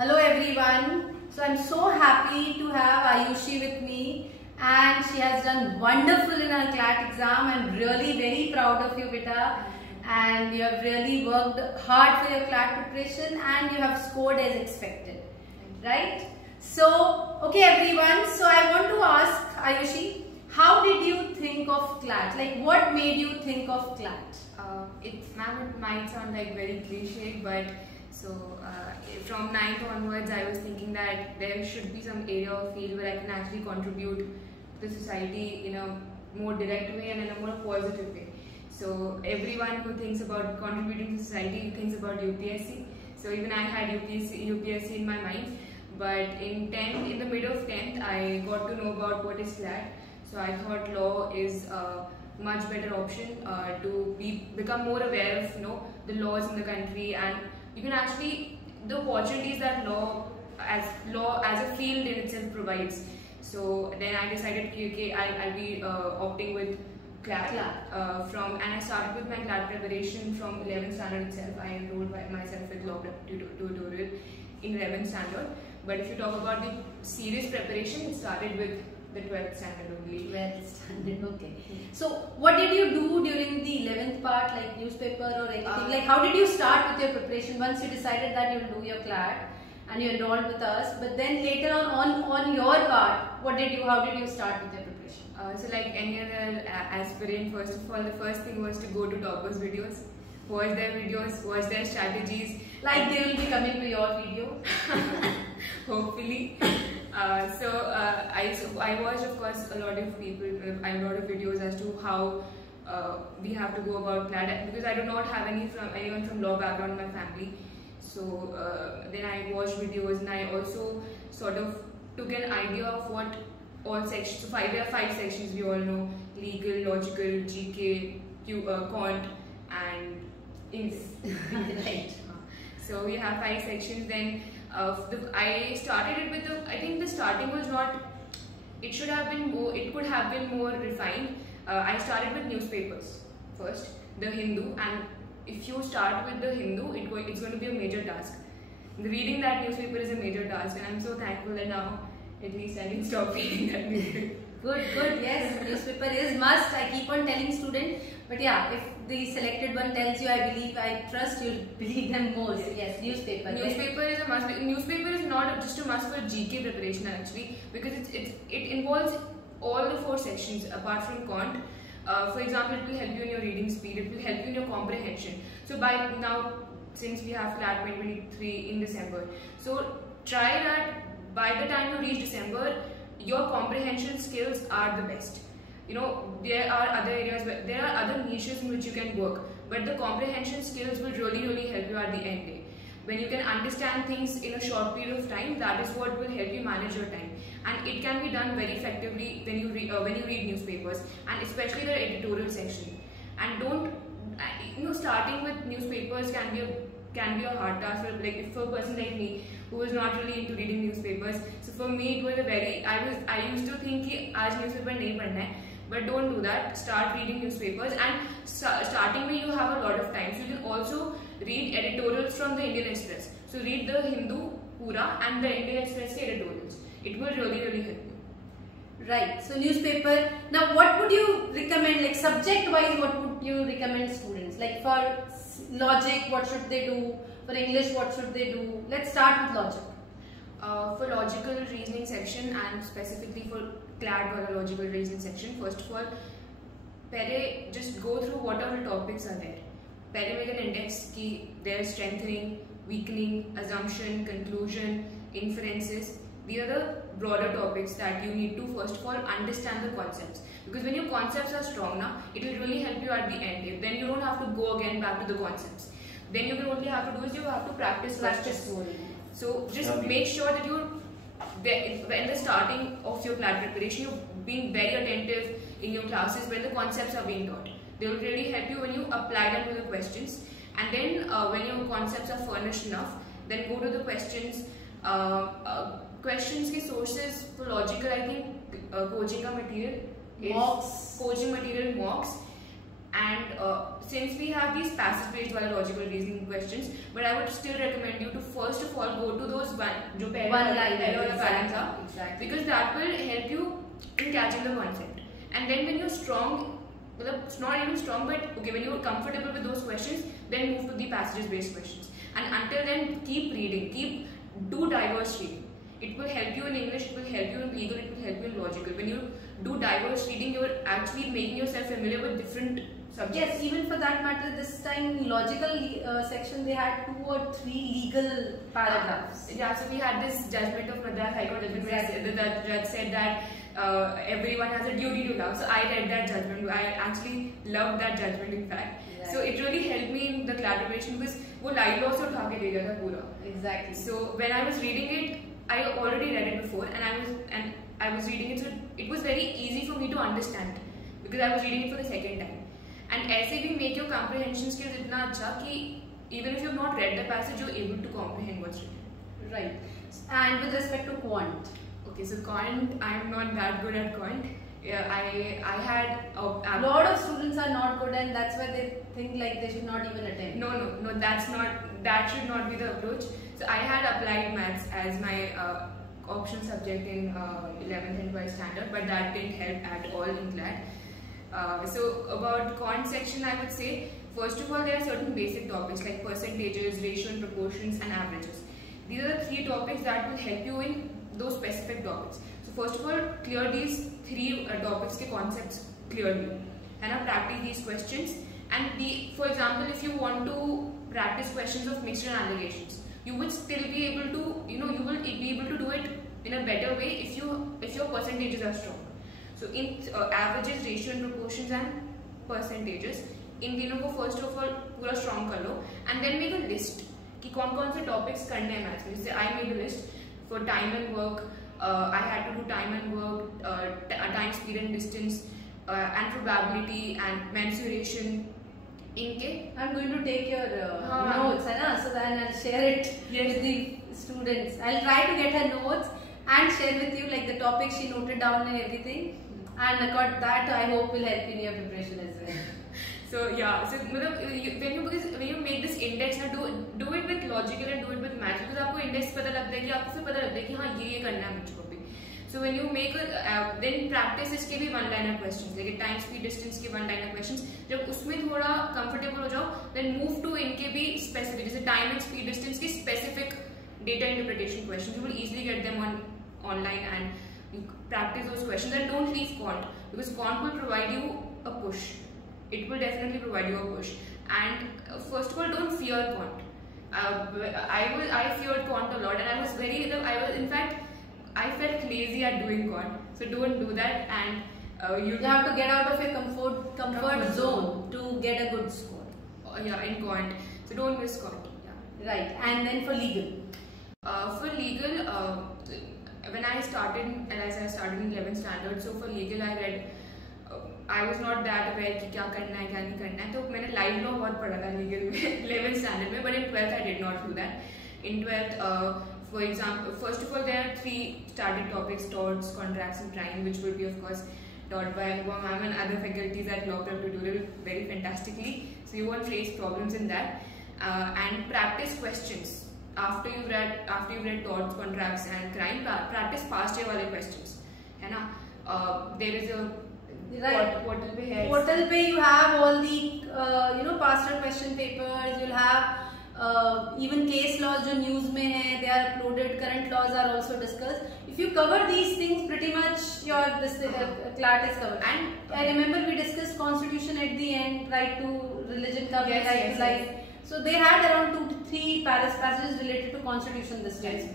Hello everyone. So I'm so happy to have Ayushi with me, and she has done wonderful in her Clat exam. I'm really very proud of you, beta. And you have really worked hard for your Clat preparation and you have scored as expected. Right? So, okay everyone. So I want to ask Ayushi, how did you think of Clat? Like what made you think of Clat? Ma'am, it might sound like very cliche, but from 9th onwards, I was thinking that there should be some area or field where I can actually contribute to the society in a more direct way and in a more positive way. So everyone who thinks about contributing to society thinks about UPSC. So even I had UPSC in my mind. But in the middle of 10th, I got to know about what is Clat. So I thought law is a much better option to become more aware of the laws in the country, and you can actually the opportunities that law as a field in itself provides. So then I decided, okay, I'll be opting with Clat. And I started with my Clat preparation from 11th standard itself. I enrolled myself with law tutorial in 11th standard. But if you talk about the serious preparation, it started with the 12th standard only. 12th standard, okay. So what did you do during the 11th part, like newspaper or anything? Like how did you start with your preparation once you decided that you'll do your Clat and you enrolled with us? But then later on your part, how did you start with your preparation? So like any other aspirant, first of all, the first thing was to go to toppers' videos, watch their videos, watch their strategies. Like they will be coming to your video. Hopefully. I watched, of course, a lot of videos as to how we have to go about Clat, because I do not have anyone from law background in my family. So then I watched videos, and I also sort of took an idea of what all sections. So there are 5 sections, we all know: legal, logical, GK, quant, and English. Right. So we have 5 sections. Then I started it with I think the starting was not. It should have been more. It could have been more refined. I started with newspapers first, the Hindu, and if you start with the Hindu, it's going to be a major task. Reading that newspaper is a major task, and I'm so thankful that now at least I can stop reading that newspaper. Good, yes, newspaper is must. I keep on telling students, but yeah, if the selected one tells you, I trust you'll believe them more. Yes, newspaper. Newspaper is a must. Newspaper is not just a must for GK preparation actually, because it involves all the 4 sections apart from quant. For example, it will help you in your reading speed, it will help you in your comprehension. So by now, since we have Clat 2023 in December, so try that by the time you reach December, your comprehension skills are the best. There are other areas there are other niches in which you can work, but the comprehension skills will really help you at the end day. When you can understand things in a short period of time, that is what will help you manage your time, and it can be done very effectively when you read newspapers, and especially the editorial section. And don't starting with newspapers can be a hard task for a person like me who is not really into reading newspapers. So for me it was I used to think कि आज newspaper नहीं पढ़ना है, but don't do that. Start reading newspapers, and starting when you have a lot of time, so you can also read editorials from the Indian Express. So read the Hindu pura and the Indian Express editorials. It will really help you. Right. So newspaper. Now, what would you recommend? Like subject-wise, what would you recommend students? Like for logic, what should they do? For English, what should they do? Let's start with logic. For logical reasoning section, and specifically for Clat or a logical reasoning section, first of all, just go through what all the topics are there. Make an index key. There's strengthening, weakening, assumption, conclusion, inferences. These are the broader topics that you need to first of all understand the concepts, because when your concepts are strong now, it will really help you at the end. Then you don't have to go again back to the concepts. Then you will only have to do is you have to practice. So just make sure that in the starting of your Clat preparation, you're being very attentive in your classes when the concepts are being taught. They will really help you when you apply them to the questions. And then when your concepts are furnished enough, then go to the questions. Questions के sources for logical, I think coaching का material, mocks, coaching material, mocks, And since we have these passage-based logical reasoning questions, but I would still recommend you to first of all go to those one paragraph, because that will help you in catching the concept. And then when you're strong, well, it's not even strong, but okay, when you're comfortable with those questions, then move to the passages-based questions. And until then, keep reading, do diverse reading. It will help you in English, it will help you in legal, it will help you in logical. When you do diverse reading, you're actually making yourself familiar with different subjects. Yes, even for that matter, this time in logical section they had 2 or 3 legal paragraphs. Yeah, so we had this judgment of Madras High Court judgment where the judge said that everyone has a duty to love. So I read that judgment. I actually loved that judgment, in fact. Exactly. So it really helped me in the Clat preparation because वो line law से उठा के ले गया था पूरा. Exactly. So when I was reading it, I already read it before, and I was reading it, so it was very easy for me to understand because I was reading it for the second time. And ऐसे भी make your comprehension skills इतना अच्छा कि even if you have not read the passage, you're able to comprehend what's written. Right. And with respect to quant. Okay, so quant, I'm not that good at quant. Yeah, I had a lot of students are not good, and that's why they think like they should not even attempt. No, that should not be the approach. So I had applied maths as my optional subject in 11th and 12th standard, but that didn't help at all in Clat. So about quant section, I would say, first of all, there are certain basic topics like percentages, ratio and proportions, and averages. These are the 3 topics that will help you in those specific topics. So first of all, clear these 3 topics के concepts clearly, and practice these questions. And for example, if you want to practice questions of mixture and aggregations, you will still be able to, you will be able to do it in a better way if your percentages are strong. So in averages, ratio and proportions and percentages, इन तीनों को first of all पूरा strong कर लो, and then make a list कि कौन-कौन से topics करने हैं maths में. जैसे I made a list for time and work. I had to do time and work, time, speed and distance, and probability and mensuration. I'm going to take your notes, so then I'll share it with the students. I'll try to get her notes and share with you like the topics she noted down and everything. And that I hope will help in your preparation as well. So yeah, so when you make this index, do it with logical and do it with math, because आपको index पता लगता है कि आपको फिर पता लगता है कि हाँ ये करना है मुझको भी. So when you make then practice इसके भी one-liner questions, like time, speed, distance के one-liner questions. जब उसमें थोड़ा comfortable हो जाओ, then move to इनके भी specific, जैसे time and speed, distance के specific data interpretation questions. You will easily get them online and you practice those questions. And don't leave quant, because quant will provide you a push. It will definitely provide you a push. And first of all, don't fear quant. I feared quant a lot, and I was in fact, I felt lazy at doing quant. So don't do that, and you have to get out of your comfort zone to get a good score. Yeah, in quant. So don't miss quant. Yeah. Right. And then for legal. For legal, when I started in 11th standard, so for legal I read. I was not that aware कि क्या करना है क्या नहीं करना है, तो मैंने लाइव लॉ बहुत पढ़ा था लीगल में 11th standard में, but in 12th I did not do that. In 12th, for example, first of all there are 3 starting topics: torts, contracts and crime, which will be of course taught by Anupam ma'am and other faculties at Law Prep tutorial very fantastically. So you won't face problems in that. And practice questions after you've read torts, contracts and crime. Practice past year वाले questions, है ना? There is a portal पे है. Portal पे you have all the past year question papers. You'll have even case laws जो news में है, they are uploaded. Current laws are also discussed. If you cover these things, pretty much your Clat is covered. And I remember we discussed constitution at the end, right to religion का भी, right to life. So they had around 2 to 3 passages related to constitution this time. Yes.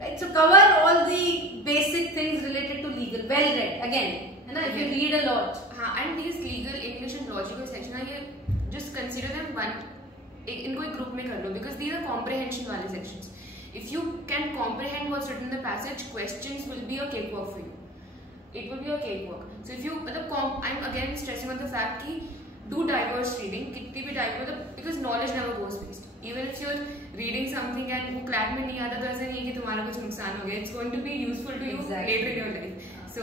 Right, so cover all the basic things related to legal. Well read again. If you read a lot. And these legal, English and logical section, just consider them इनको एक group में कर लो, because these are comprehension वाले sections. If you can comprehend what's written in the passage, questions will be a cakewalk for you. It will be a cakewalk. So if you, I'm again stressing on the fact कि do diverse reading, कितनी भी diverse, because knowledge never goes waste. Even if you're reading something and वो Clat में नहीं आता, तो ऐसा नहीं है कि तुम्हारा कुछ नुकसान हो गया. It's going to be useful to you later in your life. So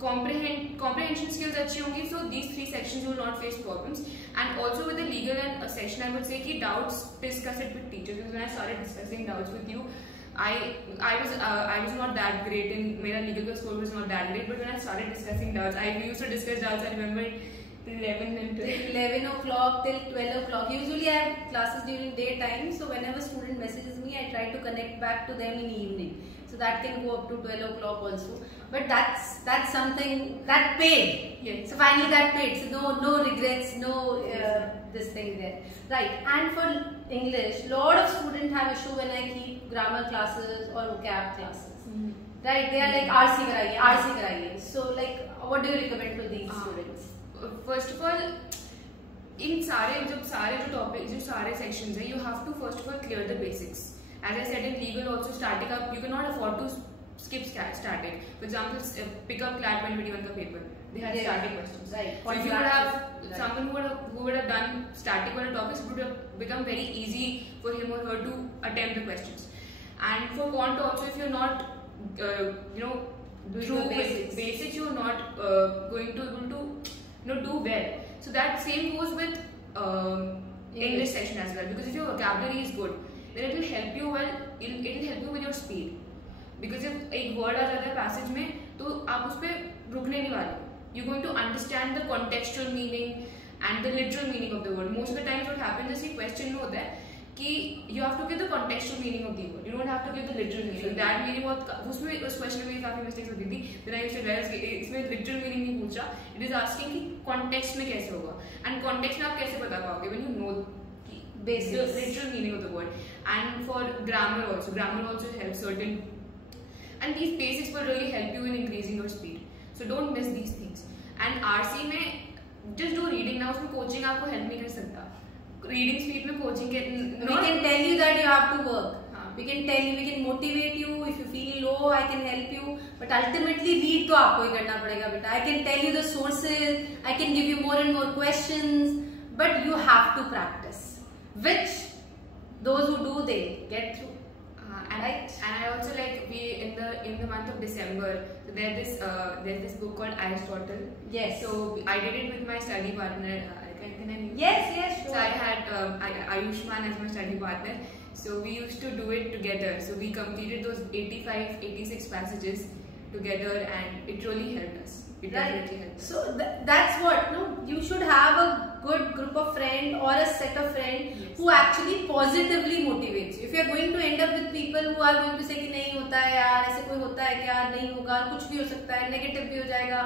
comprehension skills अच्छी होंगी, so these 3 sections you will not face problems. And also with the legal and section, I would say कि doubts discuss it with teachers, because when I started discussing doubts with you, I was not that great in, मेरा legal का score was not that great, but when I started discussing doubts, I used to discuss doubts, I remember 11 o'clock till 12 o'clock. Usually I have classes during daytime, so whenever student messages me, I try to connect back to them in evening. So that can go up to 12 o'clock also. But that's something that paid. Yes. So finally that paid. So no regrets, no this thing there. Right. And for English, lot of students have issue when I keep grammar classes or vocab classes. Mm-hmm. Right. They are like RC karaiye. So like, what do you recommend to these students? First of all, in सारे topics, जो सारे sections हैं, you have to first of all clear the basics. As I said, in legal also, static up, you cannot afford to skip static. For example, pick up Clat 2021 का paper. They had static questions. Right. So if you would have someone who would have done static on a topic, it would have become very easy for him or her to attempt the questions. And for quant also, if you're not, through with basics, you're not going to able to do well. So that same goes with English section as well, because if your vocabulary is good, then it will help you well. It will help you with your speed. Because if एक word आ जाता है passage में, तो आप उस पे रुकने नहीं वाले. You're going to understand the contextual meaning and the literal meaning of the word. Most of the times, what happens is कि question में होता है कि you have to give the contextual meaning of the word. You don't have to give the literal meaning. That meaning उसमें उस question में काफी mistakes होती थी. Then I used to realize कि इसमें literal meaning नहीं पूछा. It is asking कि context में कैसे होगा. And context में आप कैसे बता पाओगे when you know basics, the literal meaning of the word. And for grammar also helps certain. And these basics will really help you in increasing your speed. So don't miss these things. And RC में just do reading now. उसमें coaching आपको help नहीं कर सकता. Reading speed में coaching के we can tell you that you have to work. We can tell you, we can motivate you. If you feel low, I can help you. But ultimately, read तो आपको ही करना पड़ेगा बेटा. I can tell you the sources. I can give you more and more questions. But you have to practice. Which those who do, they get through. Right. And I also like in the month of December, there's this book called Aristotle. Yes. So I did it with my study partner. Can I name? Yes, sure. So I had Ayushman as my study partner. So we used to do it together. So we completed those 86 passages together, and it really helped us. It definitely helped us. So that's what, no? You should have a good group of friends or a set of friends who actually positively motivates you. If you are going to end up with people who are going to say कि नहीं होता है यार, ऐसे कोई होता है क्या, नहीं होगा, कुछ भी हो सकता है, negative भी हो जाएगा,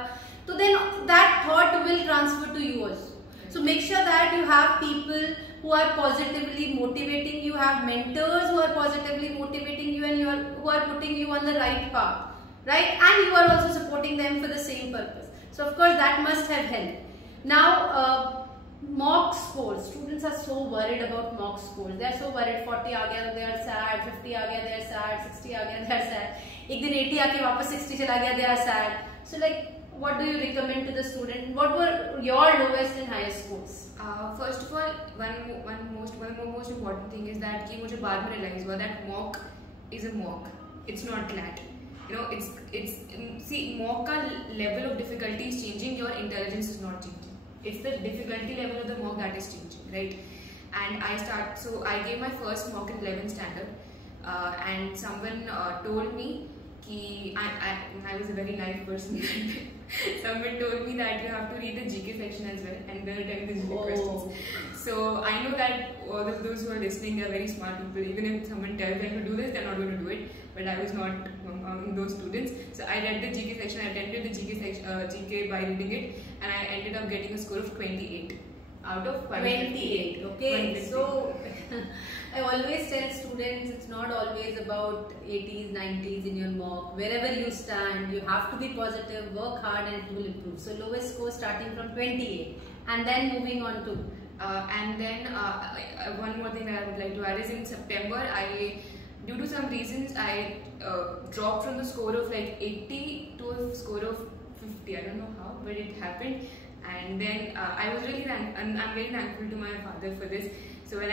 तो then that thought will transfer to you also. So make sure that you have people who are positively motivating you, have mentors who are positively motivating you, and who are putting you on the right path, right? And you are also supporting them for the same purpose. So of course that must have helped. Now mock scores. Students are so worried about mock scores. They are so worried. 40 आ गया, they are sad. 50 आ गया, they are sad. 60 आ गया, they are sad. एक दिन 80 आके वापस 60 चला गया, they are sad. So like, what do you recommend to the student? What were your lowest and highest scores? First of all, one most important thing is that कि मुझे बाद में realize हुआ that mock is a mock. It's not Clat. See, mock का level of difficulty is changing. Your intelligence is not changing. It's the difficulty level of the mock that is changing, right? And I gave my first mock in 11th standard, and someone told me कि I was a very nice person. Someone told me that you have to read the GK section as well, and then attend the GK questions. So I know that all of those who are listening are very smart people. Even if someone tells them to do this, they're not going to do it. But I was not among those students. So I read the GK section, I attended the GK by reading it, and I ended up getting a score of 28 out of 28. Okay, so I always tell students it's not always about 80s, 90s in your mock. Wherever you stand, you have to be positive, work hard, and it will improve. So lowest score starting from 28, and then moving on to. And then one more thing that I would like to add is in September, due to some reasons, I dropped from the score of like 80 to a score of 50. I don't know how, but it happened. And then I was really I'm very thankful to my father for this. So when I